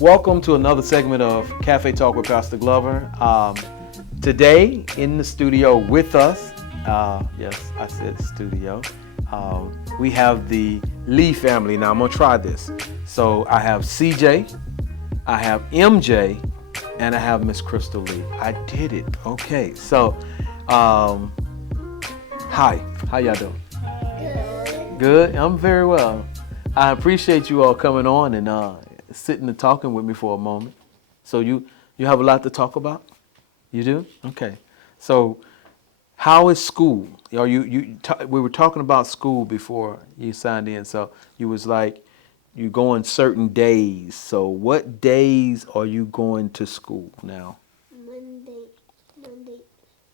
Welcome to another segment of Cafe Talk with Pastor Glover. Today in the studio with us, yes, I said studio, we have the Lee family. Now I'm going to try this. So I have CJ, I have MJ, and I have Miss Crystal Lee. I did it. Okay, so hi, how y'all doing? Good, I'm very well. I appreciate you all coming on and sitting and talking with me for a moment. So you have a lot to talk about? You do? Okay. So how is school? Are we were talking about school before you signed in. So you was like you going certain days. So what days are you going to school now? Monday.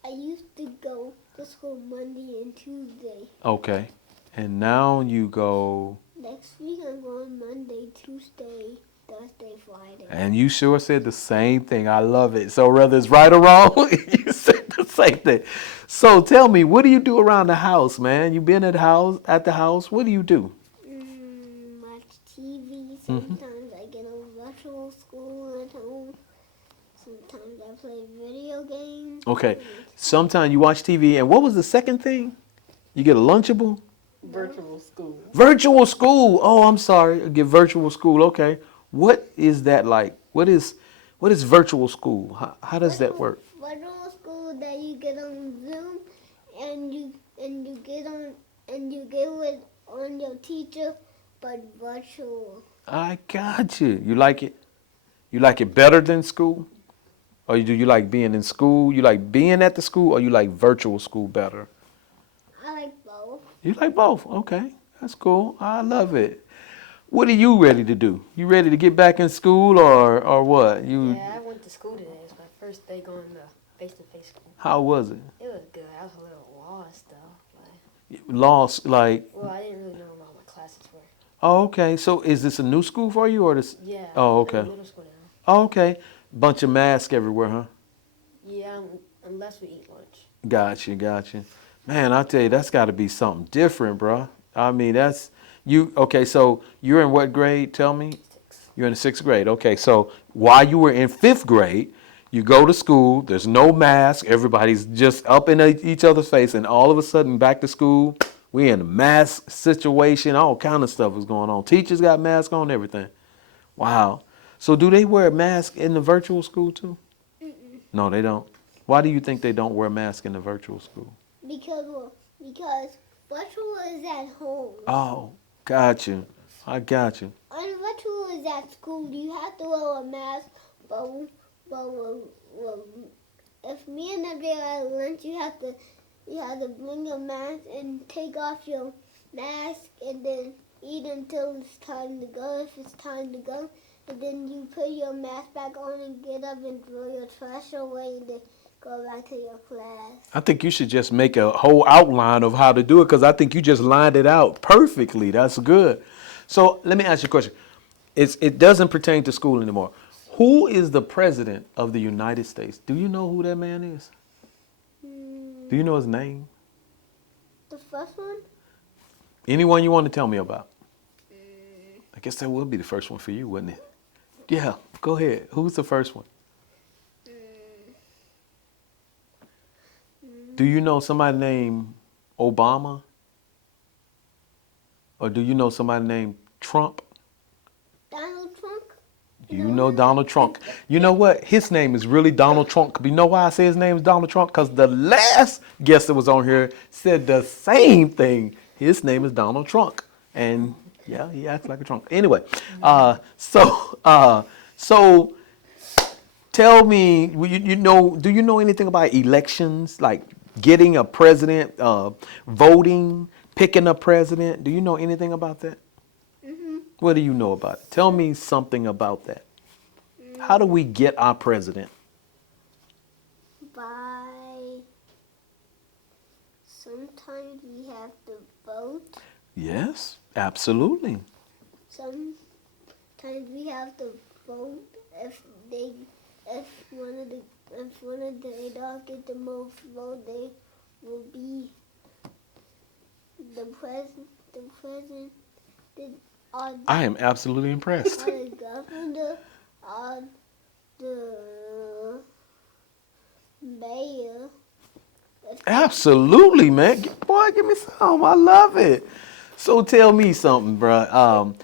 I used to go to school Monday and Tuesday. Okay. And now you go. Next week I'm going Monday, Tuesday, Thursday, Friday. And you sure said the same thing. I love it. So whether it's right or wrong, you said the same thing. So tell me, what do you do around the house, man? You been at the house. What do you do? Watch TV. Sometimes I get a virtual school at home. Sometimes I play video games. Okay. Sometimes you watch TV. And what was the second thing? You get a Lunchable? Virtual school. Virtual school. Oh, I'm sorry. Get virtual school. Okay. What is that like? What is virtual school? How does that work? Virtual school that you get on Zoom and you get with on your teacher, but virtual. I got you. You like it? You like it better than school? Or do you like being in school? You like being at the school or you like virtual school better? I like both. You like both. Okay. That's cool. I love it. What are you ready to do? You ready to get back in school or what? Yeah, I went to school today. It's my first day going to face-to-face school. How was it? It was good. I was a little lost though. Lost like Well, I didn't really know where all my classes were. Oh, okay. So is this a new school for you or this? Yeah. Oh, I'm okay. in middle school now. Oh, okay. Bunch of masks everywhere, huh? Yeah, unless we eat lunch. Gotcha. Man, I tell you, that's got to be something different, bro. I mean, that's you. Okay, so you're in what grade? Tell me. 6. You're in the sixth grade. Okay, so while you were in fifth grade, you go to school. There's no mask. Everybody's just up in each other's face, and all of a sudden, back to school, we in a mask situation. All kind of stuff is going on. Teachers got masks on, everything. Wow. So do they wear a mask in the virtual school too? No, they don't. Why do you think they don't wear masks in the virtual school? Because virtual is at home. Oh, got you. I got you. And virtual is at school. You have to wear a mask, but if me and Andrea are at lunch, you have to bring your mask and take off your mask and then eat until it's time to go. If it's time to go, and then you put your mask back on and get up and throw your trash away and then go back to your class. I think you should just make a whole outline of how to do it because I think you just lined it out perfectly. That's good. So let me ask you a question. It doesn't pertain to school anymore. Who is the president of the United States? Do you know who that man is? Do you know his name? The first one? Anyone you want to tell me about? I guess that would be the first one for you, wouldn't it? Yeah, go ahead. Who's the first one? Do you know somebody named Obama? Or do you know somebody named Trump? Donald Trump? You know Donald Trump. You know what? His name is really Donald Trump. You know why I say his name is Donald Trump? Because the last guest that was on here said the same thing. His name is Donald Trump. And yeah, he acts like a trunk. Anyway, so tell me, do you know anything about elections, like getting a president, voting, picking a president? Do you know anything about that? What do you know about it? Tell me something about that. How do we get our president? By sometimes we have to vote. Yes, absolutely. Sometimes we have to vote if one of the adults get the most vote, they will be the president. I am absolutely impressed. Or the governor, the mayor. Absolutely, man. Boy, give me some. I love it. So tell me something, bruh.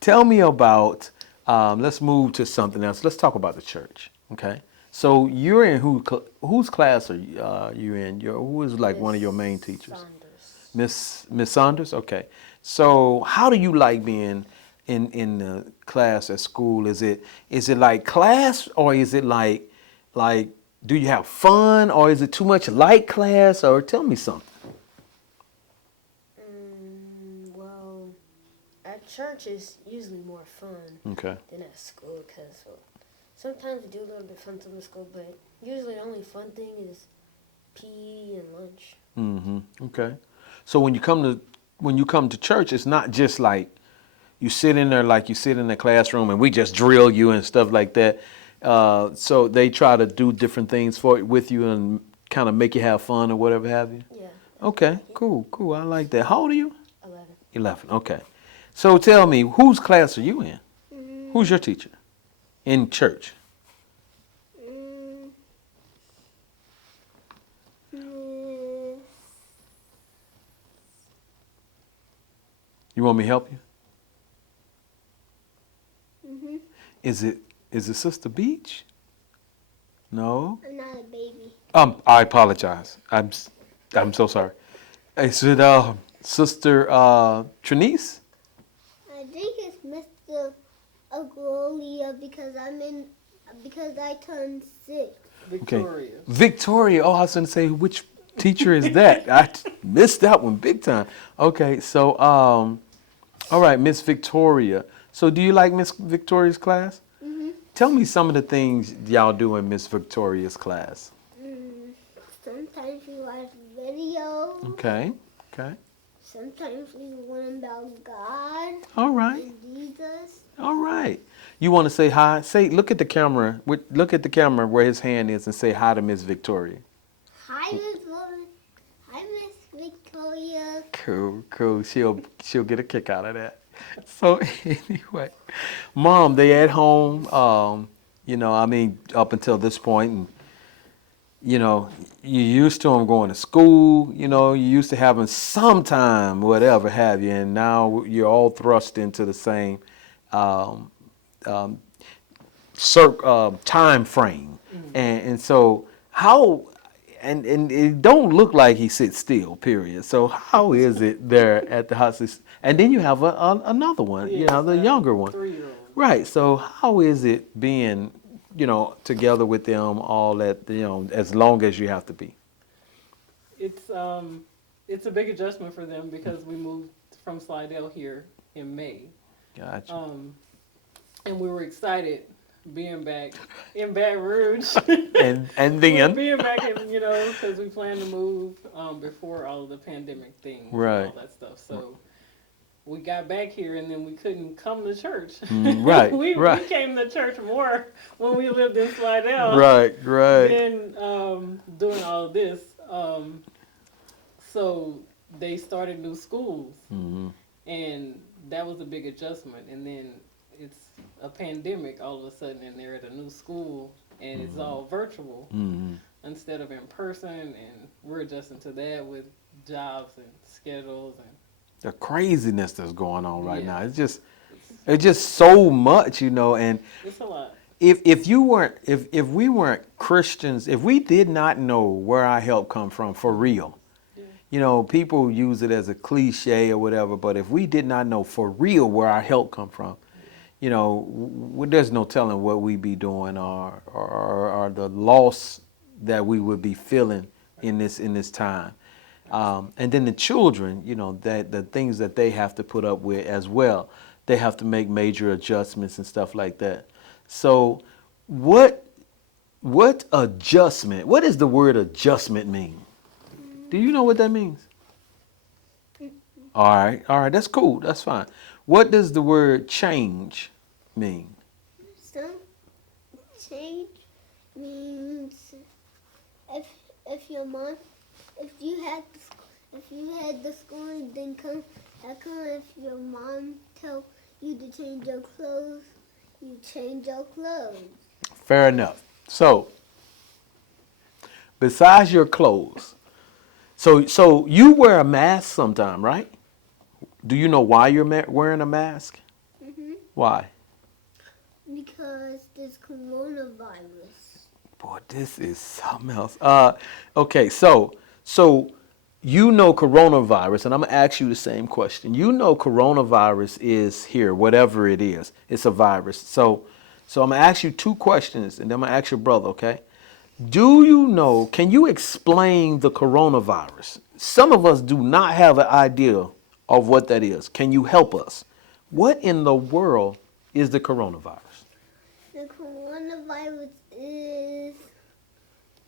Tell me about. Let's move to something else. Let's talk about the church. Okay. So you're in whose class are you in? Who is like one of your main teachers? Saunders. Miss Saunders. Okay. So how do you like being in the class at school? Is it like class, or is it like do you have fun, or is it too much like class? Or tell me something. Well, at church is usually more fun Okay. than at school because sometimes we do a little bit fun stuff at school, but usually the only fun thing is PE and lunch. Mm-hmm. Okay. So when you come to church, it's not just like you sit in there like you sit in the classroom and we just drill you and stuff like that. So they try to do different things with you and kind of make you have fun or whatever have you. Yeah. Okay. Cool. I like that. How old are you? 11. 11. Okay. So tell me, whose class are you in? Mm, Who's your teacher in church? mm, mm, You want me to help you? mhm. Is it Sister Beach? No. I'm not a baby. I apologize. I'm so sorry. Is it Sister Trinice? I think it's Mr. Agolia because I turned 6. Victoria. Victoria. Oh, I was going to say, which teacher is that? I missed that one big time. Okay, so all right, Miss Victoria. So do you like Miss Victoria's class? Mhm. Tell me some of the things y'all do in Miss Victoria's class. Sometimes we watch videos. Okay. Sometimes we learn about God All right. and Jesus. All right. You want to say hi? Look at the camera. Look at the camera where his hand is and say hi to Miss Victoria. Hi, Miss Woman. Hi, Miss Victoria. Cool. She'll get a kick out of that. So anyway, Mom, they at home. Up until this point, and you used to them going to school. You used to having some time, whatever have you, and now you're all thrust into the same time frame. And so how. And it don't look like he sits still, period. So how is it there at the house? And then you have another one, the younger one. 3-year-old. Right. So how is it being, together with them all that, as long as you have to be? It's a big adjustment for them because we moved from Slidell here in May. Gotcha. And we were excited being back in Baton Rouge. and then being back in, because we planned to move before all of the pandemic things Right. and all that stuff. So we got back here and then we couldn't come to church. Right. we Right. came to church more when we lived in Slidell. Right. Then doing all of this. So they started new schools. Mm-hmm. And that was a big adjustment. And then it's a pandemic all of a sudden, and they're at a new school, and it's all virtual Mm-hmm. instead of in person. And we're adjusting to that with jobs and schedules and The craziness that's going on right Yeah. now. It's just so much, and it's a lot. if we weren't Christians, if we did not know where our help come from for real, people use it as a cliche or whatever, but if we did not know for real where our help come from, there's no telling what we'd be doing or the loss that we would be feeling in this time. And then the children, that the things that they have to put up with as well, they have to make major adjustments and stuff like that. So what adjustment, what does the word adjustment mean? Do you know what that means? All right, that's cool, that's fine. What does the word change mean? Some change means if your mom, if you had the school and then how come if your mom tell you to change your clothes, you change your clothes. Fair enough. So, besides your clothes, so you wear a mask sometime, right? Do you know why you're wearing a mask? Why? Because there's coronavirus. Boy, this is something else. Okay, so you know coronavirus, and I'm gonna ask you the same question. You know coronavirus is here, whatever it is. It's a virus. So I'm gonna ask you two questions, and then I'm gonna ask your brother. Okay? Do you know? Can you explain the coronavirus? Some of us do not have an idea of what that is. Can you help us? What in the world is the coronavirus? The coronavirus is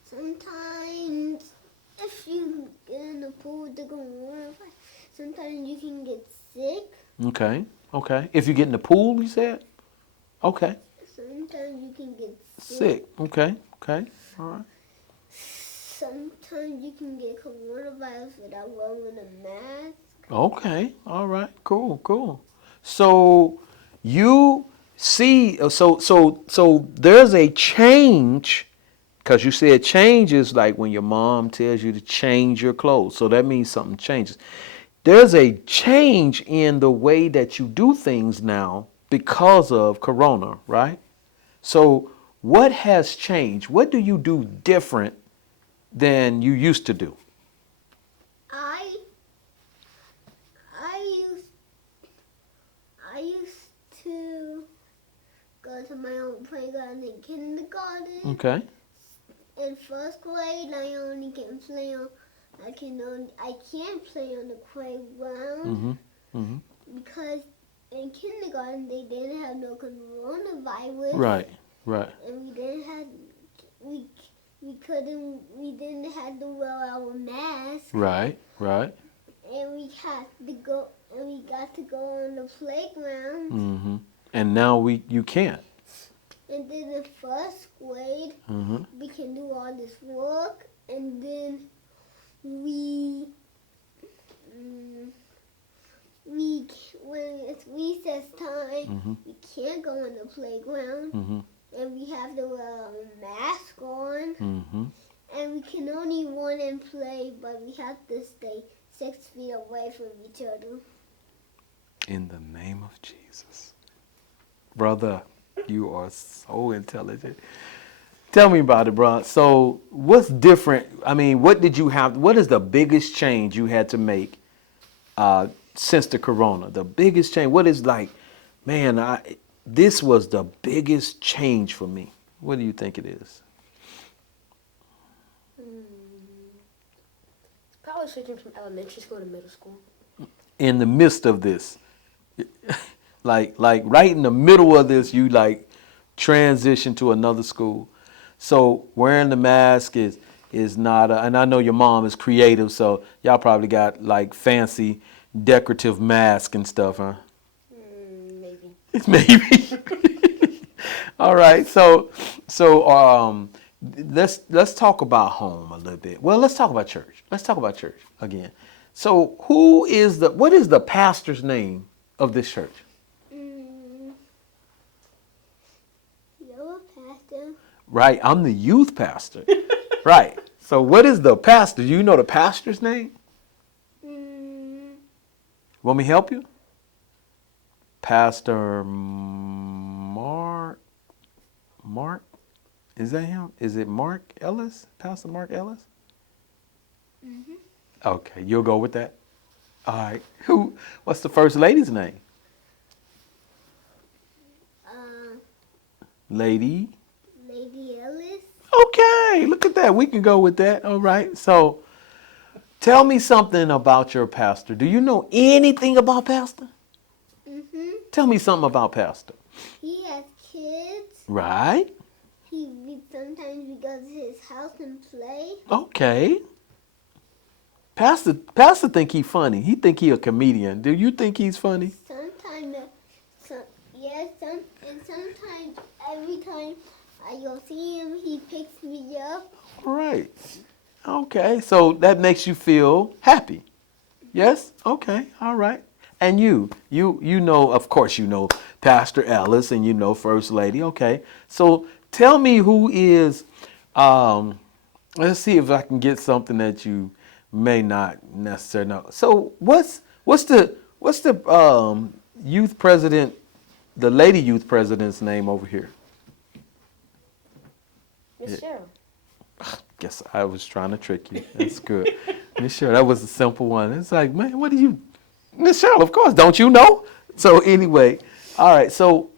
sometimes if you get in the pool with the coronavirus, sometimes you can get sick. Okay. If you get in the pool, you said? Okay. Sometimes you can get Sick. Okay. All right. Sometimes you can get coronavirus without wearing a mask. Okay. All right. Cool. So you see, so there's a change, because you said change is like when your mom tells you to change your clothes. So that means something changes. There's a change in the way that you do things now because of corona, right? So what has changed? What do you do different than you used to do? I used to go to my own playground in kindergarten. Okay. In first grade, I can't play on the playground because in kindergarten they didn't have no coronavirus. Right. And we didn't have to wear our mask. Right. And we got to go on the playground. Mm-hmm. And now you can't. And then in first grade, we can do all this work. And then when it's recess time, we can't go on the playground. And we have to wear a mask on. And we can only run and play, but we have to stay 6 feet away from each other. In the name of Jesus. Brother, you are so intelligent. Tell me about it, bro. So what's different? I mean, what is the biggest change you had to make since the corona? The biggest change, what is like, man, this was the biggest change for me. What do you think it is? Probably switching from elementary school to middle school. In the midst of this, like right in the middle of this, you like transition to another school. So wearing the mask is not, and I know your mom is creative, so y'all probably got like fancy decorative masks and stuff, huh? Maybe. Maybe. All right. So let's talk about home a little bit. Well, let's talk about church. Let's talk about church again. So what is the pastor's name of this church? You're a pastor. Right. I'm the youth pastor. Right. So what is the pastor? Do you know the pastor's name? Want me to help you? Pastor Mark? Is that him? Is it Mark Ellis? Pastor Mark Ellis? Okay, you'll go with that? All right. What's the first lady's name? Lady Ellis. Okay, look at that. We can go with that. All right. So tell me something about your pastor. Do you know anything about pastor? Tell me something about pastor. He has kids. Right. Sometimes we go to his house and play. Okay. Pastor think he funny. He think he a comedian. Do you think he's funny? Sometimes, and sometimes every time I go see him, he picks me up. Right. Okay. So that makes you feel happy. Yes? Okay. All right. And you know, of course, you know Pastor Ellis and you know First Lady. Okay, so tell me who is. Let's see if I can get something that you may not necessarily know. So what's the youth president, the lady youth president's name over here? Miss Cheryl. Guess I was trying to trick you. That's good. Miss Cheryl, that was a simple one. It's like, man, what do you, Miss Cheryl? Of course, don't you know? So anyway, all right. So,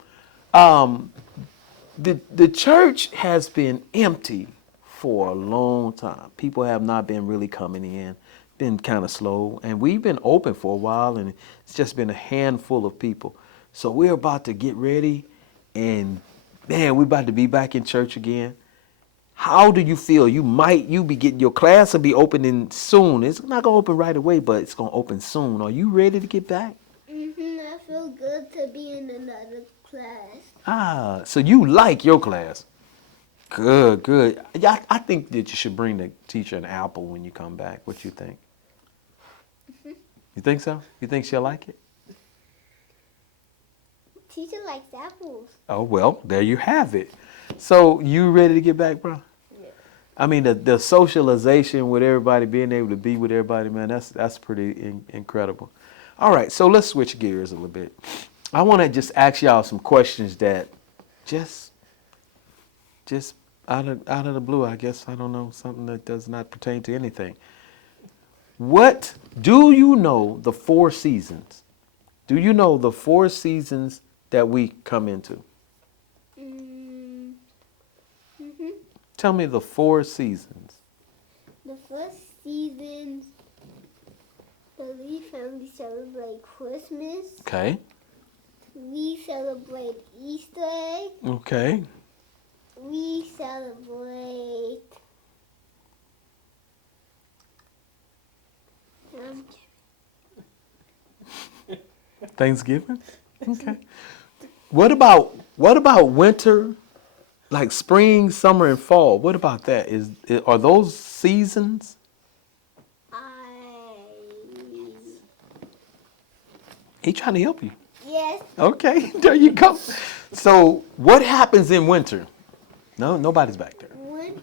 the church has been empty for a long time. People have not been really coming in. Been kind of slow, and we've been open for a while, and it's just been a handful of people. So we're about to get ready, and man, we're about to be back in church again. How do you feel? You be getting your class will be opening soon. It's not gonna open right away, but it's gonna open soon. Are you ready to get back? I feel good to be in another class. Ah, so you like your class? Good, good. Yeah, I think that you should bring the teacher an apple when you come back. What you think? You think so? You think she'll like it? Teacher likes apples. Oh well, there you have it. So you ready to get back, bro? Yeah. I mean, the socialization with everybody, being able to be with everybody, man, that's pretty incredible. All right, so let's switch gears a little bit. I want to just ask y'all some questions that just out of the blue, I guess, I don't know, something that does not pertain to anything. What do you know the 4 seasons? Do you know the 4 seasons that we come into? Tell me the 4 seasons. The first season, the Lee family celebrate Christmas. Okay. We celebrate Easter. Okay. We celebrate Thanksgiving? Okay. What about winter? Like spring, summer, and fall. What about that? Are those seasons? He trying to help you. Yes. Okay, there you go. So what happens in winter? No, nobody's back there. Winter.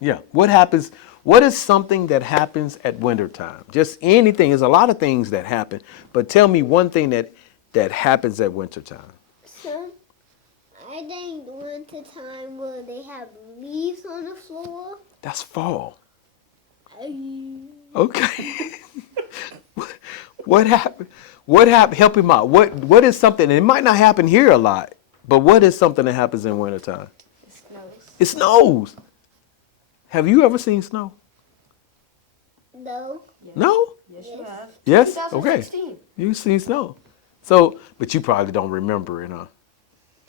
Yeah. What happens? What is something that happens at winter time? Just anything. There's a lot of things that happen, but tell me one thing that happens at winter time. So, I think winter time where they have leaves on the floor. That's fall. I- Okay. What happened? What happened? Help him out. What is something? And it might not happen here a lot, but what is something that happens in wintertime? It snows. It snows. Have you ever seen snow? No. Yes. No? Yes, you have. Yes? Okay. 2016. You've seen snow. So, but you probably don't remember it, huh?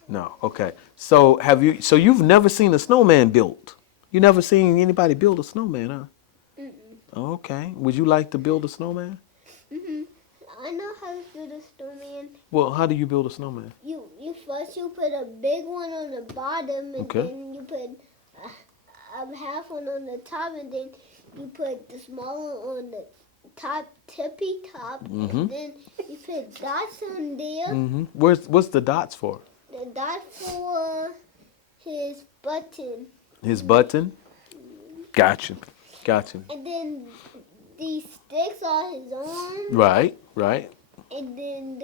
No. Okay. So so you've never seen a snowman built? You never seen anybody build a snowman, huh? Okay. Would you like to build a snowman? I know how to build a snowman. Well, how do you build a snowman? You first put a big one on the bottom, and Okay. then you put a half one on the top, and then you put the small one on the top, tippy top, and then you put dots on there. Mm-hmm. What's the dots for? The dot for his button, His button? Gotcha. and then these sticks are his arms, Right. and then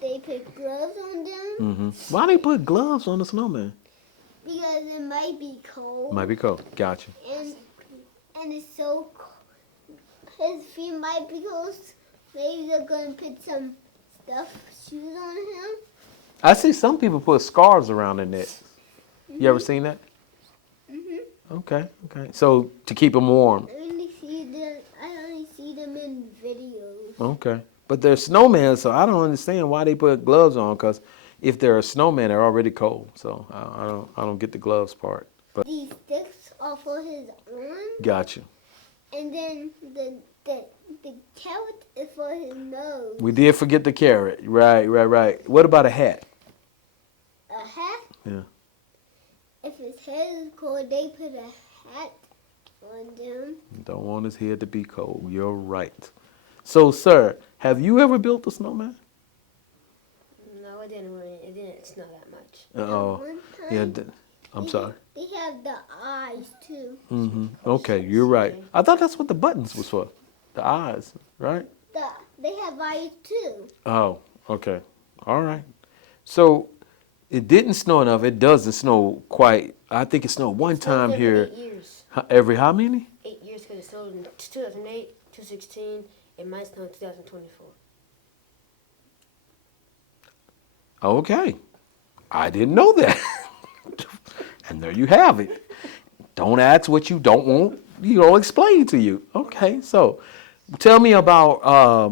they put gloves on them Mm-hmm. Why they put gloves on the snowman? because it might be cold. Might be cold. Gotcha. And it's so his feet might be cold. Maybe they're gonna put some stuffed shoes on him. I see some people put scarves around their necks. You ever seen that? Okay. So to keep them warm. I only see them in videos. Okay. But they're snowmen, so I don't understand why they put gloves on. Because if they're a snowman, they're already cold. So I don't get the gloves part. But These sticks are for his arms, gotcha. and then the carrot is for his nose. We did forget the carrot. Right. What about a hat? A hat. Yeah. If his head is cold, they put a hat on them. Don't want his head to be cold. You're right. So, sir, Have you ever built a snowman? No, it didn't rain. It didn't snow that much. Oh, One yeah. time, I'm sorry. they have the eyes too. Okay, you're right. I thought that's what the buttons was for. The eyes, right? They have eyes too. Oh, okay. All right. So it didn't snow enough. It doesn't snow quite. I think it snowed one time Every here. 8 years. Every how many? 8 years because it snowed in 2008, 2016. It might snow in 2024. Okay. I didn't know that. And there you have it. Don't ask what you don't want. Explain to you. Okay. So tell me about,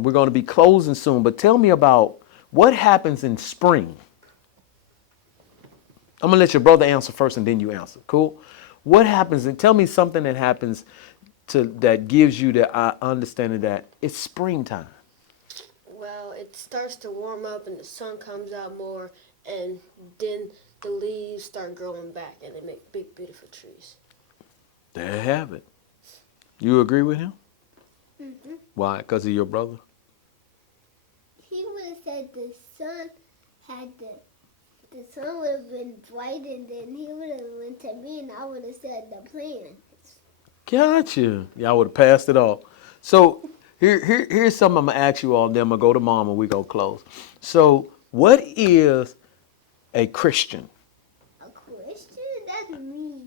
we're going to be closing soon, but tell me about what happens in spring. I'm going to let your brother answer first and then you answer. Cool? What happens, and tell me something that happens that gives you the understanding that it's springtime. Well, it starts to warm up and the sun comes out more, and then the leaves start growing back and they make big, beautiful trees. There you have it. You agree with him? Mm-hmm. Why? Because of your brother? He would have said the sun would have been bright, and then he would have went to me, and I would have said the plants. Gotcha. Yeah, I would have passed it off. So here's something I'm going to ask you all, then I'm going to go to Mom and we're going to close. So what is a Christian? A Christian? That's me.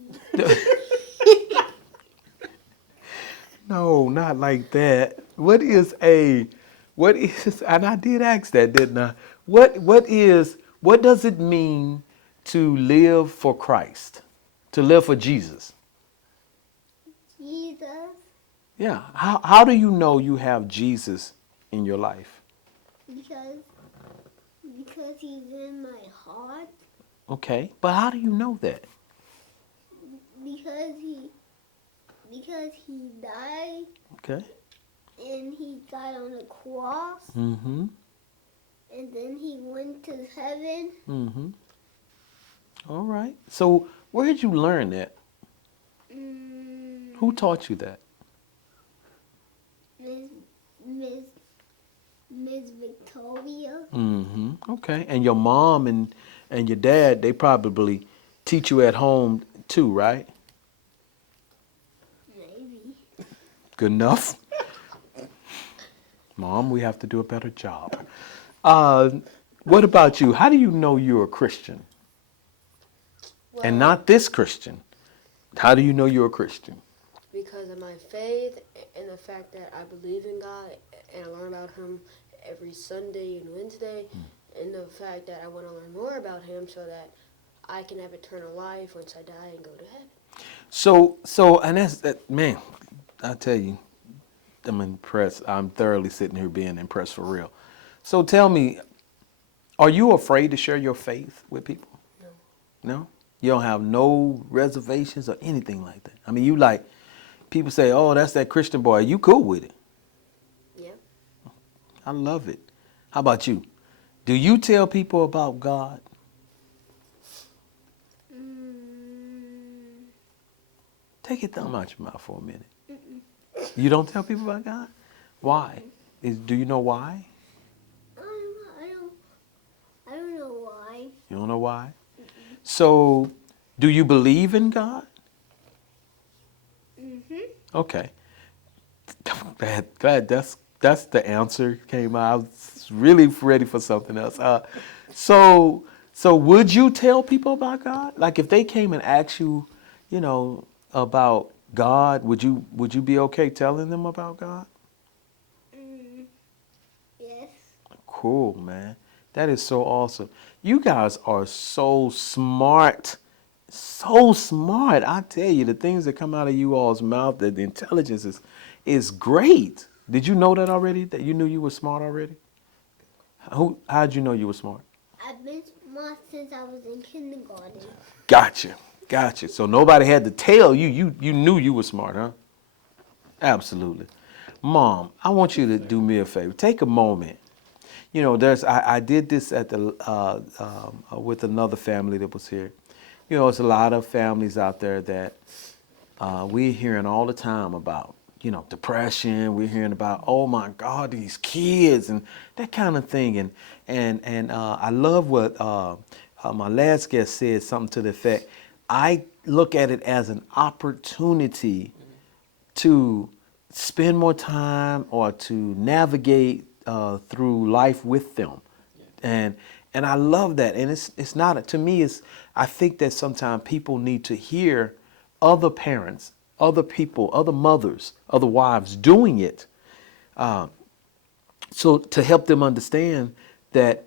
No, not like that. And I did ask that, didn't I? What does it mean to live for Christ? To live for Jesus? Jesus. Yeah. How do you know you have Jesus in your life? Because he's in my heart. Okay. But how do you know that? Because he died Okay. and he got on the cross, Mm-hmm. and then he went to heaven. Mm-hmm. All right. So where did you learn that? Who taught you that? Miss Victoria. Mm-hmm. Okay. And your mom and your dad, they probably teach you at home too, right? Maybe. Good enough. Mom, we have to do a better job. What about you? How do you know you're a Christian? Well, And not this Christian. How do you know you're a Christian? because of my faith and the fact that I believe in God and I learn about Him every Sunday and Wednesday, and the fact that I want to learn more about Him so that I can have eternal life once I die and go to heaven. So, and that's that, man, I tell you, I'm impressed. I'm thoroughly sitting here being impressed for real. So tell me, are you afraid to share your faith with people? No. No? You don't have no reservations or anything like that? I mean, you like, people say, oh, that's that Christian boy. You cool with it? Yeah. I love it. How about you? Do you tell people about God? Take your thumb out your mouth for a minute. You don't tell people about God? Why? Do you know why? I don't know why. You don't know why? So, do you believe in God? Okay. Glad that's the answer came out. I was really ready for something else. So would you tell people about God? Like if they came and asked you, about God, would you be okay telling them about God? Yes. Cool, man. That is so awesome. You guys are so smart. So smart. I tell you, the things that come out of you all's mouth, the intelligence is great. Did you know that already? That you knew you were smart already? How'd you know you were smart? I've been smart since I was in kindergarten. Gotcha. So nobody had to tell you. You knew you were smart, huh? Absolutely. Mom, I want you to do me a favor. Take a moment. I did this at the with another family that was here. There's a lot of families out there that we're hearing all the time about depression. We're hearing about, oh my God, these kids and that kind of thing. And I love what my last guest said, something to the effect. I look at it as an opportunity to spend more time or to navigate through life with them. And I love that. And it's not, to me, I think that sometimes people need to hear other parents, other people, other mothers, other wives doing it. So to help them understand that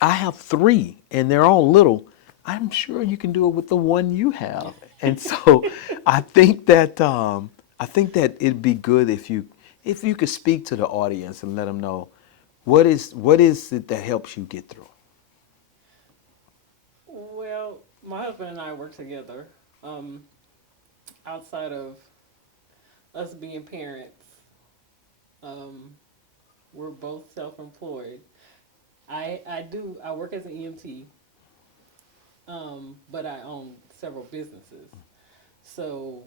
I have 3 and they're all little, I'm sure you can do it with the one you have. And so I think that it'd be good if you could speak to the audience and let them know what is it that helps you get through. Well, my husband and I work together. Outside of us being parents, we're both self-employed. I work as an EMT, but I own several businesses. So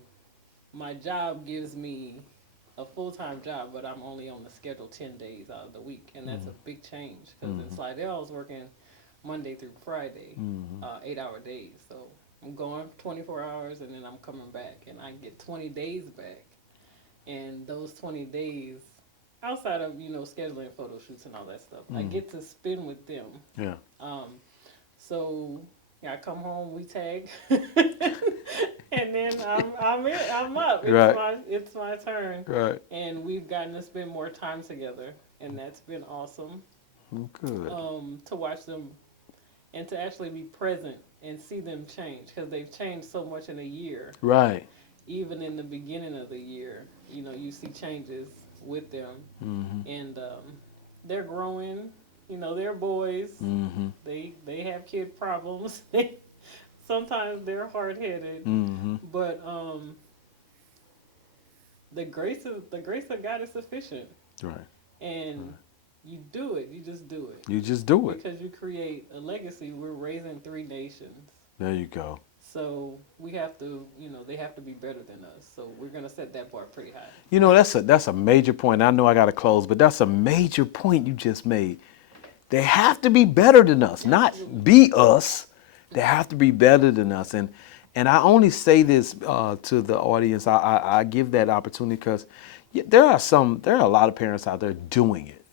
my job gives me a full-time job, but I'm only on the schedule 10 days out of the week, and that's a big change because in Slidell I was working Monday through Friday, 8-hour days. So I'm going 24 hours and then I'm coming back, and I get 20 days back. And those 20 days, outside of scheduling photo shoots and all that stuff, I get to spend with them. Yeah. So yeah, I come home, we tag, and then I'm up. It's my turn. Right. And we've gotten to spend more time together, and that's been awesome. Good. To watch them and to actually be present and see them change, because they've changed so much in a year. Right. Even in the beginning of the year, you see changes with them, and they're growing. They're boys. They have kid problems. Sometimes they're hard-headed, but the grace of God is sufficient. Right. And you do it. You just do it. You just do it. Because you create a legacy. We're raising 3 nations. There you go. So we have to, they have to be better than us. So we're going to set that bar pretty high. That's a major point. I know I got to close, but that's a major point you just made. They have to be better than us, not be us. They have to be better than us. And I only say this to the audience. I give that opportunity because there are a lot of parents out there doing it,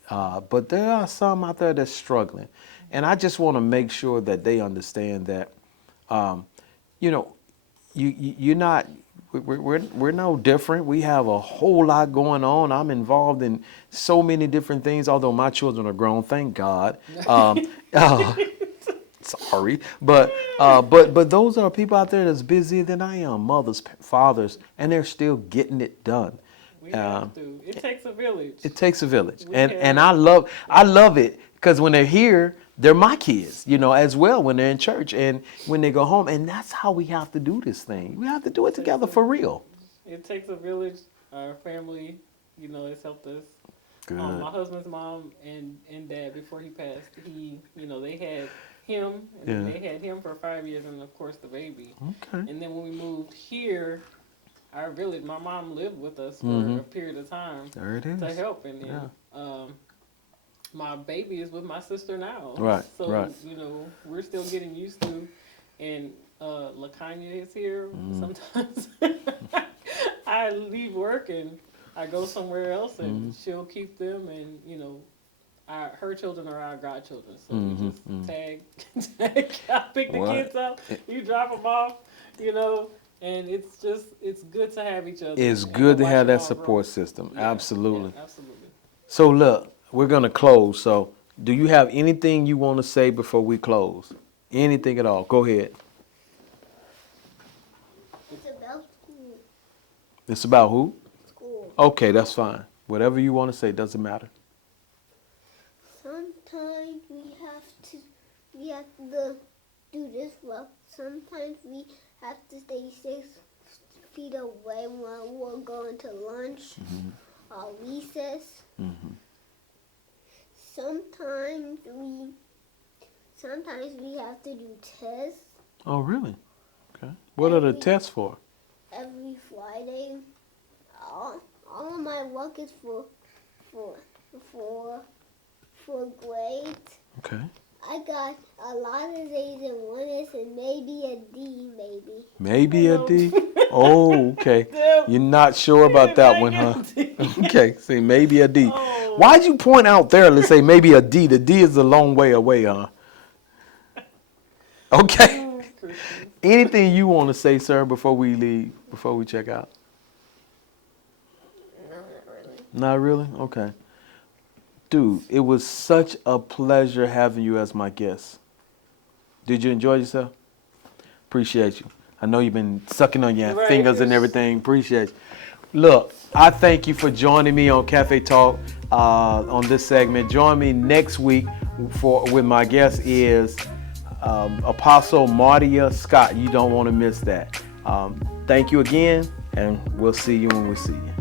but there are some out there that's struggling. And I just want to make sure that they understand that, you're not. We're no different. We have a whole lot going on. I'm involved in so many different things. Although my children are grown, thank God. Sorry, but those are people out there that's busier than I am, mothers, fathers, and they're still getting it done. We have to. It takes a village. It takes a village, and I love it because when they're here, they're my kids, as well when they're in church and when they go home, and that's how we have to do this thing. We have to do it together for real. It takes a village. Our family, has helped us. Good. My husband's mom and dad, before he passed, they had him, and then they had him for 5 years, and of course the baby. Okay. And then when we moved here, our village, my mom lived with us for a period of time. There it is. To help, and then my baby is with my sister now. Right. So right. We're still getting used to, and LaKanya is here. Sometimes I leave work and I go somewhere else, and she'll keep them, and her children are our godchildren, so we just tag. I pick the kids up, you drop them off, and it's good to have each other. It's good to have that support system. Yeah, Absolutely. Yeah, absolutely. So look, we're gonna close. So do you have anything you want to say before we close? Anything at all? Go ahead. It's about school. It's about who? School. Okay, that's fine. Whatever you want to say, doesn't matter. Sometimes we have to do this well. Sometimes we have to stay 6 feet away while we're going to lunch or recess. Sometimes we have to do tests Oh, really? Okay. What are the tests for? every Friday. All all my work is for grades. Okay. I got a lot of A's and 1's and maybe a D, maybe. Maybe a D. Oh, okay. You're not sure about that one, huh? Okay, say maybe a D. Oh. Why'd you point out there? Let's say maybe a D. The D is a long way away, huh? Okay. Anything you want to say, sir, before we leave, before we check out? No, not really. Not really? Okay. Dude, it was such a pleasure having you as my guest. Did you enjoy yourself? Appreciate you. I know you've been sucking on your Right. fingers and everything. Appreciate you. Look, I thank you for joining me on Cafe Talk on this segment. Join me next week with my guest is Apostle Martia Scott. You don't want to miss that. Thank you again, and we'll see you when we see you.